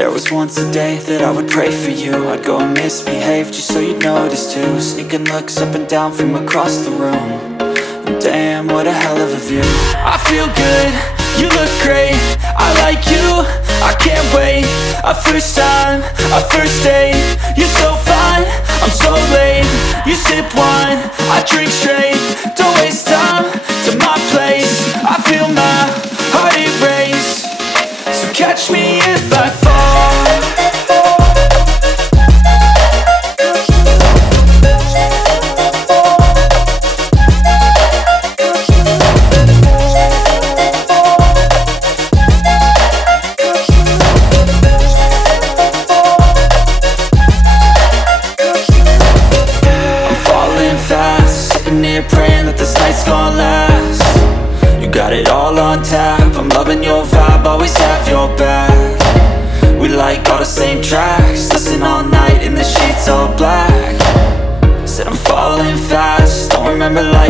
There was once a day that I would pray for you. I'd go and misbehave just so you'd notice too. Sneaking looks up and down from across the room. And damn, what a hell of a view. I feel good, you look great, I like you, I can't wait. A first time, a first date. You're so fine, I'm so late. You sip wine, I drink straight. Don't waste time to my place. I feel my heart erase. So catch me if I fall. Praying that this night's gonna last. You got it all on tap, I'm loving your vibe, always have your back. We like all the same tracks, listen all night in the sheets all black. Said I'm falling fast, don't remember life